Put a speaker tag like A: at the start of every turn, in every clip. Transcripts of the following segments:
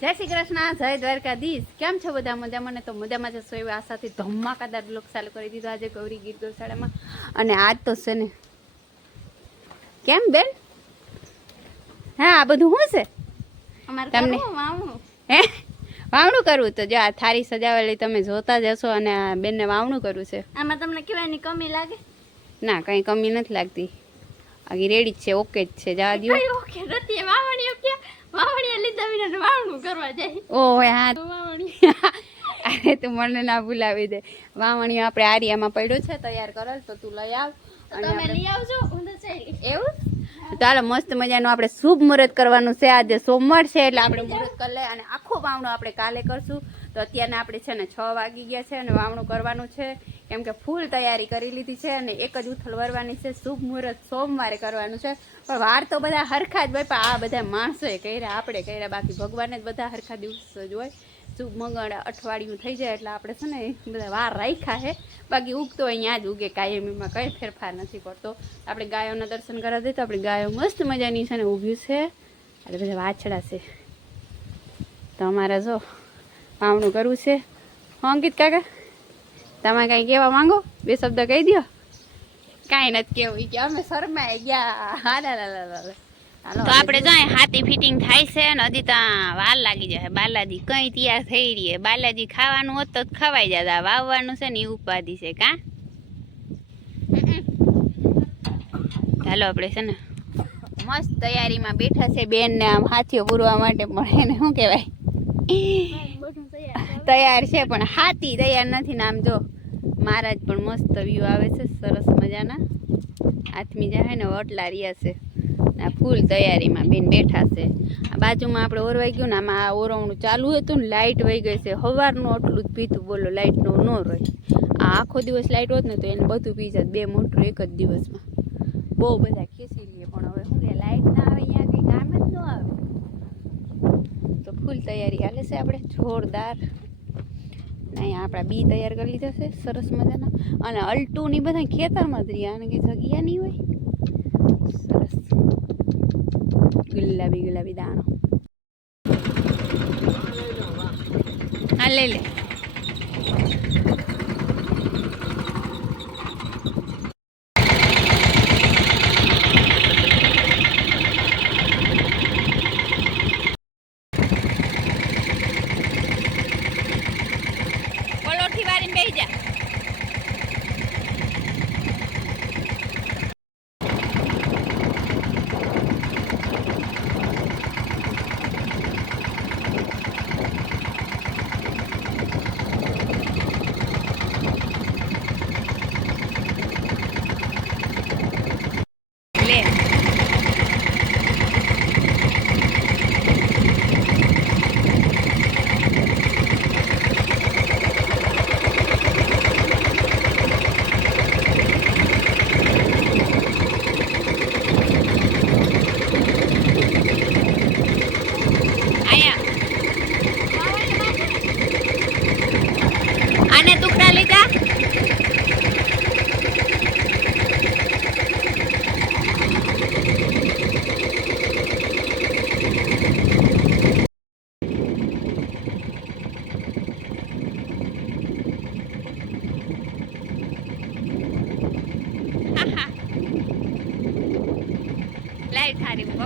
A: જય શ્રી કૃષ્ણ જય દ્વારકાધીશ. કેમ છો બધા મજામાં? ને તો મજામાં જશો એવી આશાથી ધમાકાદાર બ્લોક ચાલુ કરી દીધો આજે ગૌરી ગીર ગૌશાળામાં. અને આજ તો છે ને કેમ બેન? હા આ બધું શું છે? તમને-
B: વાવણું.
A: હે? વાવણું કરવું તો જો આ થારી સજાવેલી તમે જોતા જશો અને આ બેનને વાવણું કરવું છે.
B: આમાં તમને કેવાની કમી લાગે?
A: ના કંઈ કમી નથી લાગતી. આખી રેડી જ છે ઓકે જ છે. જવા દો
B: ઓકે નથી વાવણીઓ લીધા વિના વાવણું કરવા જાય.
A: ઓહ હા.
B: વાવણી
A: અરે તું મને ના ભૂલાવી દે. વાવણીઓ આપણે આરિયામાં પડ્યો છે તૈયાર કરેલ તો તું લઈ આવ.
B: તમે લઈ આવજો હું તો
A: એવું? ચાલો મસ્ત મજાનું આપણે શુભ મુહૂર્ત કરવાનું છે. આજે સોમવાર છે એટલે આપણે મુહૂર્ત કરી લઈએ અને આખું વાવણું આપણે કાલે કરશું. તો અત્યારના આપણે છે ને છ વાગી ગયા છે અને વાવણું કરવાનું છે. કેમ કે ફૂલ તૈયારી કરી લીધી છે અને એક જ ઉથલ વરવાની છે. શુભ મુહૂર્ત સોમવારે કરવાનું છે. પણ વાર તો બધા હરખા જ હોય, પણ આ બધા માણસોએ કર્યા, આપણે કર્યા. બાકી ભગવાને જ બધા હરખા દિવસ જ હોય. શુભ મંગળ અઠવાડિયું થઈ જાય એટલે આપણે છે ને બધા વાર રાખ્યા છે. બાકી ઉગતો અહીંયા જ ઉગે કાયમીમાં કંઈ ફેરફાર નથી પડતો. આપણે ગાયોના દર્શન કરવા દઈએ તો આપણી ગાયો મસ્ત મજાની છે ને ઊભ્યું છે. એટલે બધા વાછડા છે. તો અમારે જો પાવણું કરવું છે. અંકિત કાકા? તમે કાંઈ કહેવા માંગો? બે શબ્દ કહી દો કાંઈ નથી કેવું કે અમે શરમાઈ ગયા. હા લા લા લા લા. તો આપણે જો હાથી ફિટિંગ થાય છે ને હજી તો વાર લાગી જશે. બાલાજી કઈ તૈયાર થઈ રહી બાલાજી ખાવાનું હોત તો જ ખવાઈ જતા. વાવવાનું છે ને એ ઉપાધિ છે કા? ચાલો આપણે છે ને મસ્ત તૈયારીમાં બેઠા છે. બેન ને આમ હાથીઓ પૂરવા માટે પણ એને શું કહેવાય.
B: તૈયાર છે
A: પણ હાથી તૈયાર નથી ને આમ જો. મહારાજ પણ મસ્ત વ્યૂ આવે છે, સરસ મજાના. હાથમી જાય ને વટલા રહ્યા છે આ ફૂલ તૈયારીમાં બેન બેઠા છે. આ બાજુમાં આપણે ઓરવાઈ ગયું ને આમાં આ ઓરવણું ચાલુ હતું ને લાઇટ વહી ગઈ છે. સવારનું આટલું જ પીતું બોલો લાઇટનું ન રહે. આ આખો દિવસ લાઇટ હોત ને તો એને બધું પી જાત, બે મોટર એક જ દિવસમાં. બહુ બધા ખેંચી લઈએ પણ હવે શું કે લાઇટ ના આવે, અહીંયા કંઈ કામ જ ન આવે. તો ફૂલ તૈયારી હાલે છે આપણે, જોરદાર. ને અહીંયા આપણા બી તૈયાર કરી લીધા છે, સરસ મજાના. અને અલ્ટુ ની બધા ખેતરમાં જ રહ્યા, અને કંઈ જગ્યા નહીં હોય. સરસ. ગુલાબી ગુલાબી દાણો. હા, લે લે પલોઠી વાળીને બેસી જા લે અહીંયા આને ટુકડા લીધા લાઈટ સારી પકડો લ્યો.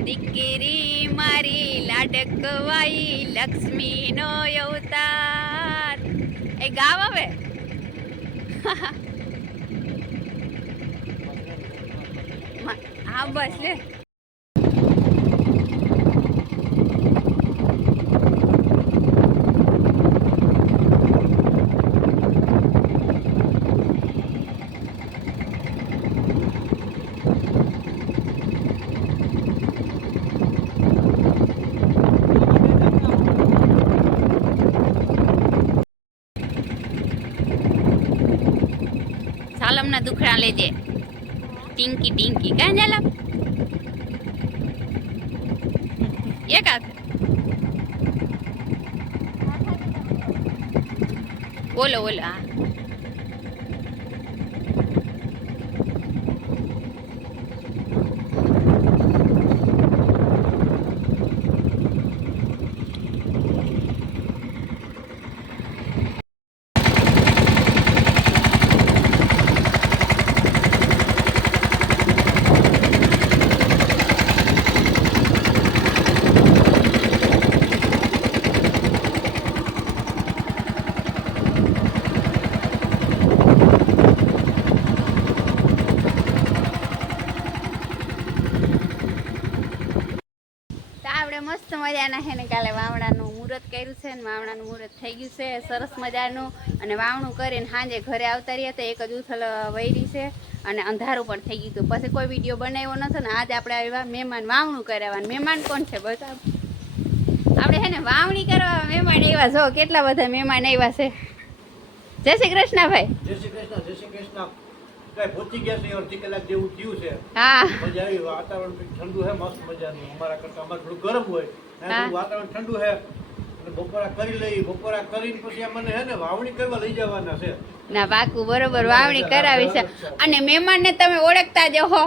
A: દીકરી મારી લાડકવાઈ લક્ષ્મી નો અવતાર એ ગાવ હવે મ- હા બસ લે દુખડા લેજે. ટિંકી ટિંકી કાં જાલા એક હાથ. બોલો બોલો હા. મજાના છે ને કાલે વાવણાનું મુહૂર્ત કર્યું છે ને વાવણાનું મુહૂર્ત થઈ ગયું છે, સરસ મજાનું. અને વાવણું કરીને સાંજે ઘરે આવતા રહ્યા હતા, એક જ ઉથલ વૈરી છે અને અંધારું પણ થઈ ગયું હતું. પછી કોઈ વીડિયો બનાવ્યો નતો ને આજે આપણે આવ્યા મહેમાન વાવણું કરાવવા મહેમાન કોણ છે બધા આપણે છે ને વાવણી કરવા મહેમાન આવ્યા. છો કેટલા બધા મહેમાન આવ્યા છે? જય શ્રી કૃષ્ણ ભાઈ.
C: જય શ્રી કૃષ્ણ, જય શ્રી કૃષ્ણ. કઈ પહોંચી ગયા છે અડધી કલાક જેવું થયું છે. મજા આવી વાતાવરણ ઠંડુ છે મસ્ત મજાનું. અમારા કરતા અમારે થોડું ગરમ હોય. વાતાવરણ ઠંડુ છે. બપોરા કરી લઈ બપોરા કરીને પછી અમને હે ને વાવણી કરવા લઈ જવાના છે.
A: ના પાકું બરોબર વાવણી કરાવી છે. અને મહેમાનને તમે ઓળખતા જ હો.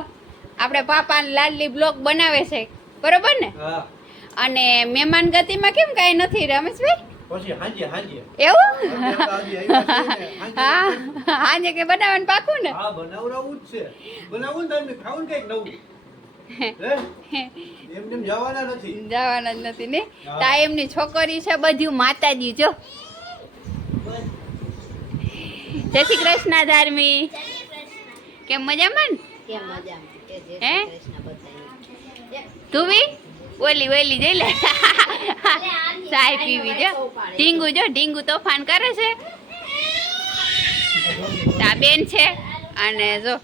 A: આપણે પાપા લાડલી બ્લોક બનાવે છે. બરોબર ને? અને મહેમાન ગતિમાં કેમ કાંઈ નથી રમેશભાઈ?
C: પછી હાંજે હાંજે.
A: એવું?
C: આજે આવ્યા છીએ
A: હા
C: હાંજે
A: કે બનાવવાનું પાકું ને?
C: હા બનાવડાવું જ છે. બનાવવું ને તમે ખાવું ને નવું. હે? એમ એમ જવાના
A: જ નથી ને? તા એમની છોકરી છે બધું માતાજી જો. જય શ્રી કૃષ્ણ ધાર્મી. કેમ મજામાં ને?
D: કેમ મજામાં?
A: હે? તું બી? ઓલી ઓલી જઈ લે. ચાય પીવી જો. ઢીંગુ જો ઢીંગુ તોફાન કરે છે. આ બેન છે. અને જો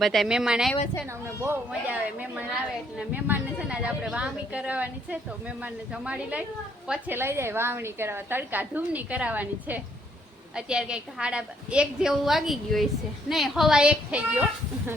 A: બધા મહેમાન આવ્યા છે ને અમને બહુ મજા આવે. મહેમાન આવે એટલે મહેમાનને છે ને આજે આપણે વાવણી કરાવવાની છે તો મહેમાનને જમાડી લઈ પછી લઈ જાય વાવણી કરાવવા. તડકા ધૂમની કરાવવાની છે. અત્યારે કંઈક હાડા એક જેવું વાગી ગયું હશે. નહીં હવા એક થઈ ગયો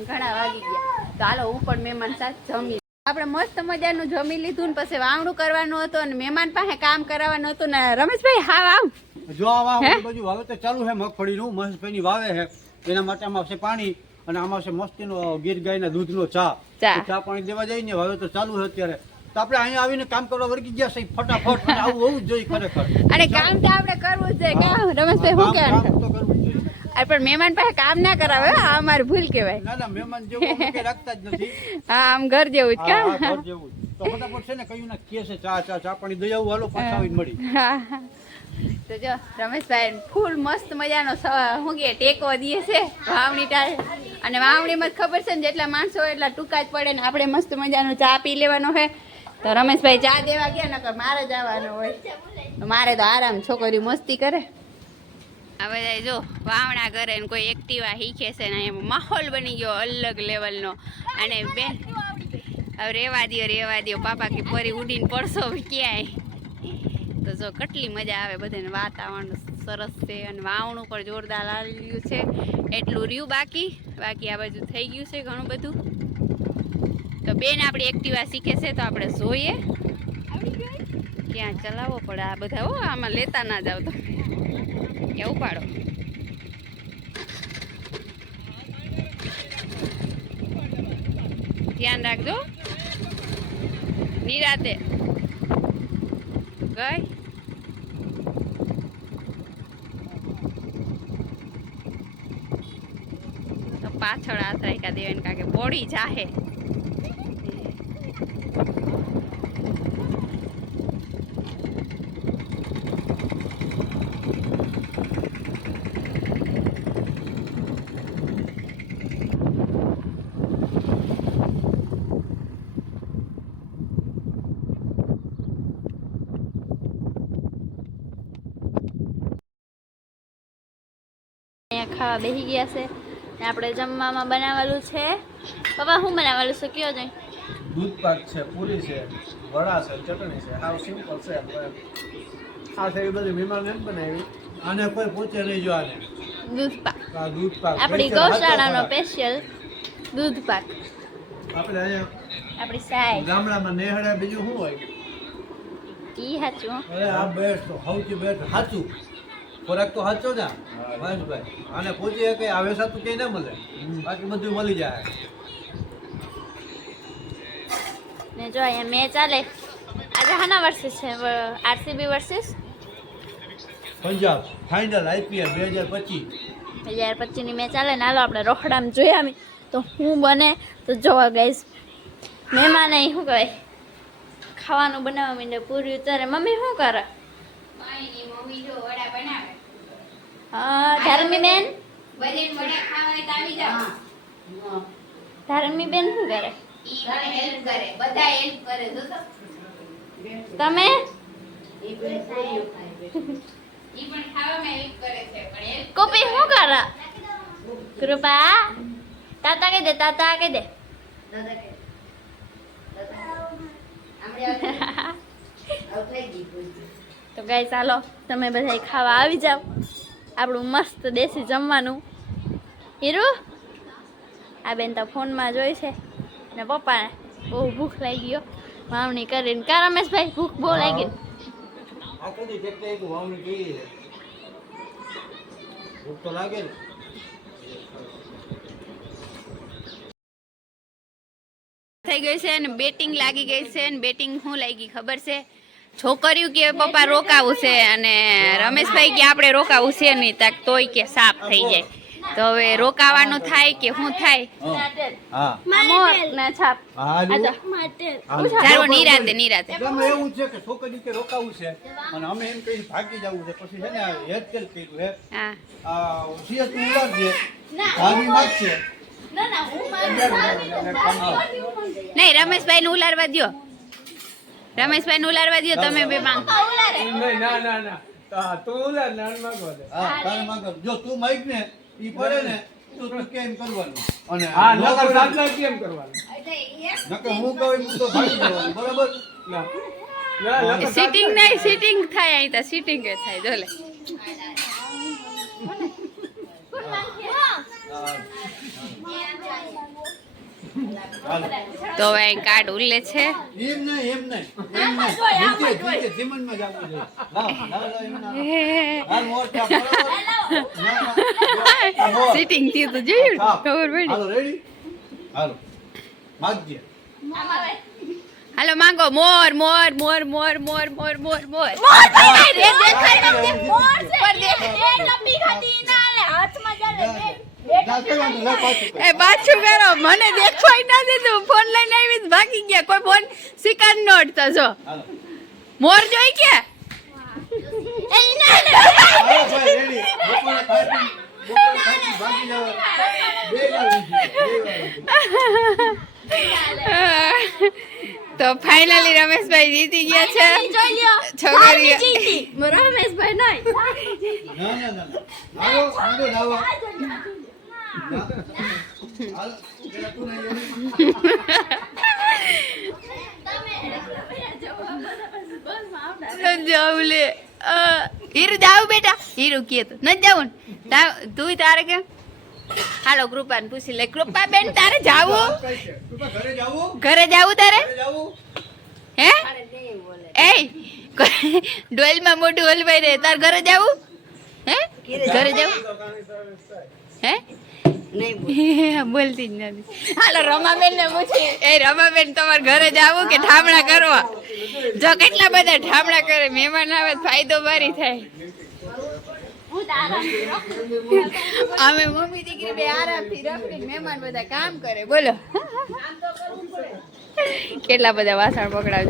A: ઘણા વાગી ગયા. તો હાલો હું પણ મહેમાન સાથે જમી આપણે મસ્ત મજાનું જમી લીધું ને પછી વાવણું કરવાનું હતું અને મહેમાન પાસે કામ કરાવવાનું હતું ને રમેશભાઈ હા આવ.
C: જો આ વાવ
A: હે?
C: વાવે તો ચાલુ છે મગફળીનું. મહેશભાઈની વાવે છે એના માટે આમાં આવશે પાણી અને આમાં મસ્તી મસ્તીનો ગીર ગાયના દૂધનો ચા.
A: ચા.
C: ચા પાણી દેવા જઈને વાવેતર ચાલુ છે અત્યારે. તો આપણે અહીંયા આવીને કામ કરવા વર્ગી ગયા છે ફટાફટ. આવું હોવું જ જોઈએ ખરેખર.
A: અને કામ તો આપણે કરવું જ જોઈએ. રમેશભાઈ શું
C: કામ- કામ
A: કહેવાનું? અરે પણ મહેમાન પાસે કામ ના કરાવે હો, આ અમારી ભૂલ કહેવાય.
C: ના ના મહેમાન જેવું કે રાખતા જ નથી.
A: હા આમ ઘર જેવું જ કા
C: ઘર જેવું તો ફટાફટ છે ને કયું ના કે છે ચા ચા ચા પાણી દઈ આવું હાલો પાછા આવીને મળી.
A: હા. તો જો રમેશભાઈ ફૂલ મસ્ત મજાનો શું કે ટેકો દે છે વાવણી ટાળે. અને વાવણીમાં ખબર છે ને જેટલા માણસો હોય એટલા ટૂંકા જ પડે ને આપણે મસ્ત મજાનો ચા પી લેવાનો છે. તો રમેશભાઈ ચા દેવા ગયા નકર મારે જવાનું હોય. મારે તો આરામ છોકરી મસ્તી કરે. આ બધા જો વાવણા કરે ને કોઈ એક્ટિવા શીખે છે ને એમ માહોલ બની ગયો અલગ લેવલનો અને બેન, હવે રેવા દો રેવા દો પાપા કે ફરી ઉડીને પડશો ક્યાંય. તો જો કેટલી મજા આવે બધાને વાતાવરણ સરસ છે અને વાવણું પણ જોરદાર આવ્યું છે. એટલું રહ્યું બાકી. બાકી આ બાજુ થઈ ગયું છે ઘણું બધું. તો બેન આપણી એક્ટિવા શીખે છે તો આપણે જોઈએ. ક્યાં ચલાવવો પડે આ બધા હો, આમાં લેતા ના જાવ તો. એવું પાડો ધ્યાન રાખજો. નિરાતે. ગઈ. પાછળ આશ્રયકા દેવેન કાકે પડી જાહે
B: અહીંયા ખાવા બેસી ગયા છે. ને આપણે જમવામાં બનાવેલું છે. પપ્પા શું બનાવેલું છે? કયો જઈ?
C: દૂધ પાક છે પૂરી છે વડા છે ચટણી છે. હાવ સિમ્પલ છે આ છે બધી મહેમાન એમ બનાવી. આને કોઈ પૂછે નહીં જો આને.
A: દૂધ પાક.
C: આ દૂધ પાક.
B: આપણી ગૌશાળાનો. સ્પેશિયલ દૂધ પાક.
C: આપણે અહીંયા
B: આપણી સાહેબ
C: ગામડામાં નેહડા બીજું શું હોય?
B: ઈ હાચું.
C: અરે આ બેસ્ટ સૌથી બેસ્ટ સાચું ખોરાક તો સાચો ને? મહેશભાઈ અને પૂછીએ કે આવે સાચું કઈ ના મળે? બાકી બધું મળી જાય.
B: ને જો અહીંયા મેચ ચાલે. આજે હાના વર્ષે છે? RCB versus?
C: Punjab final IPL બે હજાર પચીસ.
B: બે હજાર પચીસની મેચ ચાલે ને હાલો આપણે રોખડામાં જોઈ આવી તો હું બને તો જોવા ગઈશ. મહેમાને શું કહેવાય? ખાવાનું બનાવવા માંડે પૂરી ઉતારે. મમ્મી શું કરે?
A: મમ્મી જો વડા
B: ધર્મીબેન? ધર્મીબેન શું કરે? તમે? કોપી શું કરે. કૃપા. તાતા કે દે તાતા
D: કે દે.
B: તો ગાય ચાલો તમે બધા ખાવા આવી જાઓ. આપણું મસ્ત દેશી જમવાનું. હીરુ? આ બેન તો ફોનમાં જોઈ છે. ને પપ્પાને બહુ ભૂખ લાગી ગયો વાવણી કરીને કા રમેશભાઈ ભૂખ બહુ લાગી.
C: ભૂખ તો ને.
A: થઈ ગઈ છે ને બેટિંગ લાગી ગઈ છે ને બેટિંગ શું લાગી ખબર છે? છોકરીઓ કે પપ્પા રોકાવું છે અને રમેશભાઈ કે આપણે રોકાવું છે નહીં તાક તોય કે સાફ થઈ જાય. તો હવે રોકાવાનું થાય કે શું થાય?
C: હા.
B: મોર ના છાપ.
C: હા
A: ચાલો નિરાતે નિરાતે.
C: એવું છે કે છોકરી કે રોકાવું છે અને અમે એમ કહીને ભાગી જવું છે. પછી છે ને હેરફેર કર્યું હે. આ સિયસ ઉલાર છે. ભાગી માગશે
B: ના ના હું
A: નહીં રમેશભાઈ ને ઉલારવા દ્યો. રમેશભાઈ નું ઉલારવા દો તમે બે માંગ
E: ના ના ના. તા- તું ઉલાર નાન માંગવા
C: હા તારે માંગો જો તું માઈક ને ઈ પડે ને તો તું કેમ કરવાનું? અને
E: હા નકર સાધના કેમ કરવાનું?
C: નકર હું કહું તો ભાગી જવાનું બરાબર?
E: ના ના
A: નહીં સિટિંગ થાય અહીં તો એ થાય જોલે તો હવે અહીં કાર્ડ ઉલ્લે છે.
C: એમ નહીં એમ નહીં મોર. મોર.
A: સિટિંગથી તો જોયું ખબર પડી.
C: હાલો રેડી હાલો. માગજે.
A: હાલો માંગો. મોર મોર મોર મોર મોર મોર મોર મોર.
C: ના કરવાનું ના પાછું
A: એ પાછું કરો મને લઈને આવી ગયા કોઈ ફોન? શિકાર નો અડતા જો મોર જોઈ કે તો ફાઈનલી રમેશભાઈ જીતી ગયા છે. છોકરી
B: રમેશભાઈ
C: ન
A: લે. હીરુ જાવ બેટા. હીરુ કીએ તો. ન જાવ તું તારે કે હાલો કૃપાને પૂછી લે. કૃપા બેન તારે જાવું?
C: ઘરે જાવું
A: તારે? હે? એ ડોલમાં મોટું હલવાઈ રહે. તાર ઘરે જાવું? હે? ઘરે જાવું? હે? બોલતી જ નથી. હાલો રમાબેન ને પૂછી એ રમાબેન તમારે ઘરે જાવું કે ઠામણા કરવા? જો કેટલા બધા ઠામણા કરે મહેમાન આવે તો ફાયદો ભારી થાય. અમે મમ્મી દીકરી બે આરામથી રખડીને મહેમાન બધા કામ કરે બોલો. કેટલા બધા વાસણ પકડાવી દીધા.